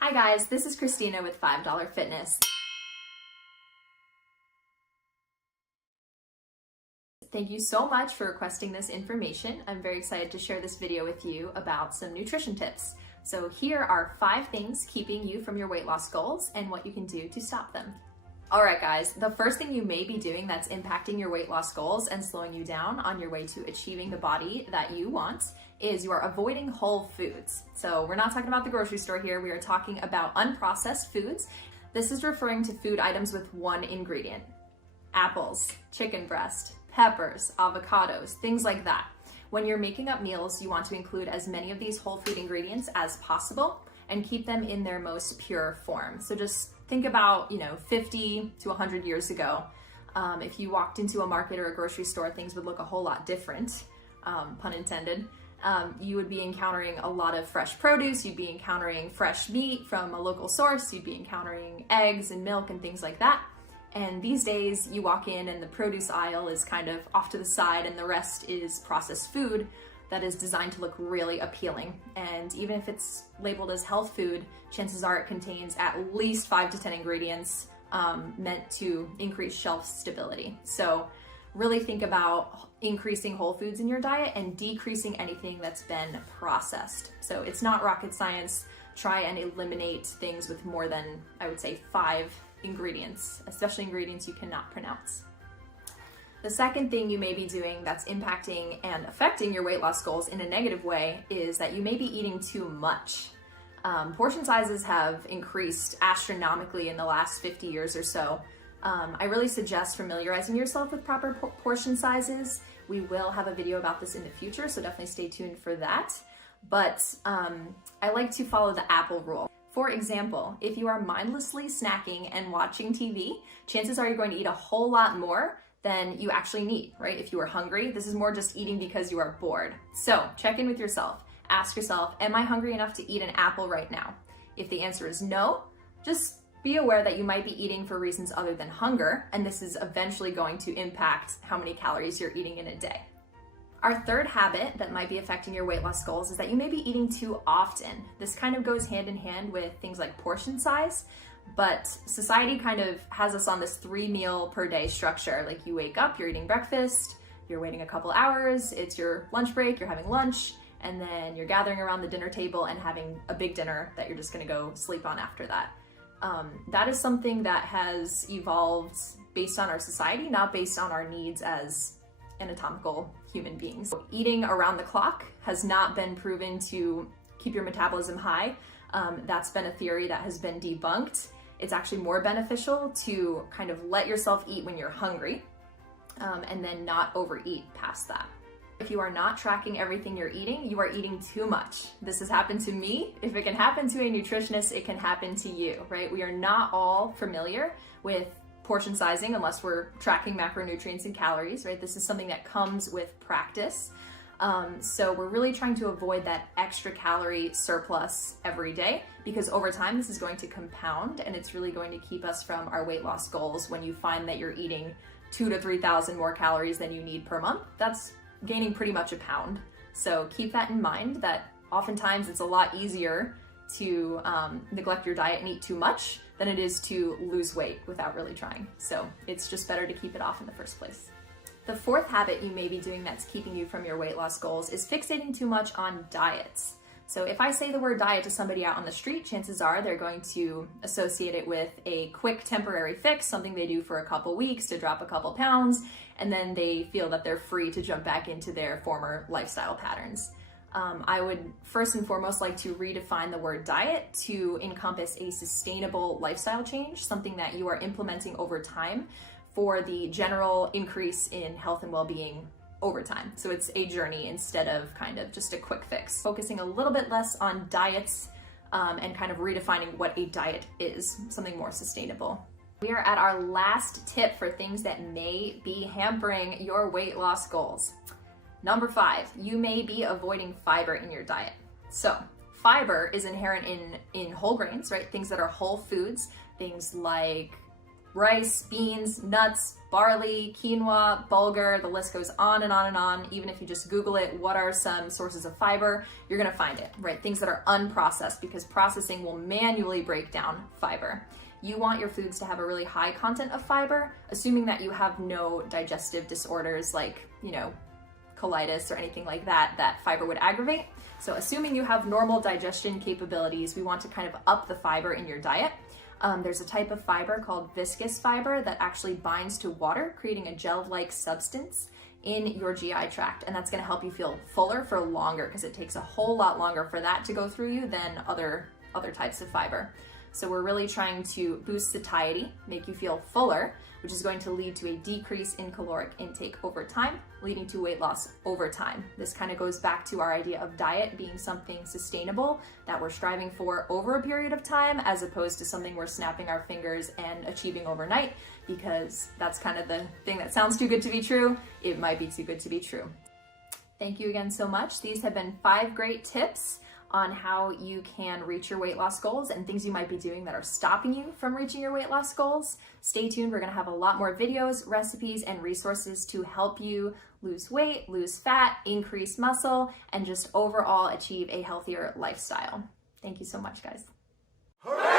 Hi guys, this is Christina with $5 Fitness. Thank you so much for requesting this information. I'm very excited to share this video with you about some nutrition tips. So here are 5 things keeping you from your weight loss goals and what you can do to stop them. All right guys, the first thing you may be doing that's impacting your weight loss goals and slowing you down on your way to achieving the body that you want is you are avoiding whole foods. So we're not talking about the grocery store here, we are talking about unprocessed foods. This is referring to food items with one ingredient. Apples, chicken breast, peppers, avocados, things like that. When you're making up meals, you want to include as many of these whole food ingredients as possible and keep them in their most pure form. So just think about, 50 to 100 years ago. If you walked into a market or a grocery store, things would look a whole lot different, pun intended. You would be encountering a lot of fresh produce, you'd be encountering fresh meat from a local source, you'd be encountering eggs and milk and things like that. And these days you walk in and the produce aisle is kind of off to the side and the rest is processed food that is designed to look really appealing. And even if it's labeled as health food, chances are it contains at least 5 to 10 ingredients meant to increase shelf stability. So really think about increasing whole foods in your diet and decreasing anything that's been processed. So it's not rocket science. Try and eliminate things with more than, I would say, 5 ingredients, especially ingredients you cannot pronounce. The second thing you may be doing that's impacting and affecting your weight loss goals in a negative way is that you may be eating too much. Portion sizes have increased astronomically in the last 50 years or so. I really suggest familiarizing yourself with proper portion sizes. We will have a video about this in the future, so definitely stay tuned for that. But I like to follow the Apple rule. For example, if you are mindlessly snacking and watching TV, chances are you're going to eat a whole lot more than you actually need, right? If you are hungry, this is more just eating because you are bored. So check in with yourself. Ask yourself, am I hungry enough to eat an apple right now? If the answer is no, just be aware that you might be eating for reasons other than hunger, and this is eventually going to impact how many calories you're eating in a day. Our third habit that might be affecting your weight loss goals is that you may be eating too often. This kind of goes hand in hand with things like portion size, but society kind of has us on this 3 meal per day structure. Like you wake up, you're eating breakfast, you're waiting a couple hours, it's your lunch break, you're having lunch, and then you're gathering around the dinner table and having a big dinner that you're just gonna go sleep on after that. That is something that has evolved based on our society, not based on our needs as anatomical human beings. Eating around the clock has not been proven to keep your metabolism high. That's been a theory that has been debunked. It's actually more beneficial to kind of let yourself eat when you're hungry and then not overeat past that. If you are not tracking everything you're eating, you are eating too much. This has happened to me. If it can happen to a nutritionist, it can happen to you, right? We are not all familiar with portion sizing unless we're tracking macronutrients and calories, right? This is something that comes with practice. So we're really trying to avoid that extra calorie surplus every day because over time this is going to compound and it's really going to keep us from our weight loss goals. When you find that you're eating 2,000 to 3,000 more calories than you need per month, that's gaining pretty much a pound. So keep that in mind that oftentimes it's a lot easier to neglect your diet and eat too much than it is to lose weight without really trying. So it's just better to keep it off in the first place. The fourth habit you may be doing that's keeping you from your weight loss goals is fixating too much on diets. So if I say the word diet to somebody out on the street, chances are they're going to associate it with a quick temporary fix, something they do for a couple weeks to drop a couple pounds, and then they feel that they're free to jump back into their former lifestyle patterns. I would first and foremost like to redefine the word diet to encompass a sustainable lifestyle change, something that you are implementing over time for the general increase in health and well-being over time. So it's a journey instead of kind of just a quick fix. Focusing a little bit less on diets and kind of redefining what a diet is, something more sustainable. We are at our last tip for things that may be hampering your weight loss goals. Number 5, you may be avoiding fiber in your diet. So fiber is inherent in whole grains, right? Things that are whole foods, things like rice, beans, nuts, barley, quinoa, bulgur, the list goes on and on and on. Even if you just Google it, what are some sources of fiber, you're gonna find it, right? Things that are unprocessed, because processing will manually break down fiber. You want your foods to have a really high content of fiber, assuming that you have no digestive disorders like, colitis or anything like that, that fiber would aggravate. So assuming you have normal digestion capabilities, we want to kind of up the fiber in your diet. There's a type of fiber called viscous fiber that actually binds to water, creating a gel-like substance in your GI tract. And that's gonna help you feel fuller for longer, because it takes a whole lot longer for that to go through you than other types of fiber. So we're really trying to boost satiety, make you feel fuller, which is going to lead to a decrease in caloric intake over time, leading to weight loss over time. This kind of goes back to our idea of diet being something sustainable that we're striving for over a period of time, as opposed to something we're snapping our fingers and achieving overnight, because that's kind of the thing that sounds too good to be true. It might be too good to be true. Thank you again so much. These have been 5 great tips on how you can reach your weight loss goals and things you might be doing that are stopping you from reaching your weight loss goals. Stay tuned. We're going to have a lot more videos, recipes, and resources to help you lose weight, lose fat, increase muscle, and just overall achieve a healthier lifestyle. Thank you so much, guys. Hooray!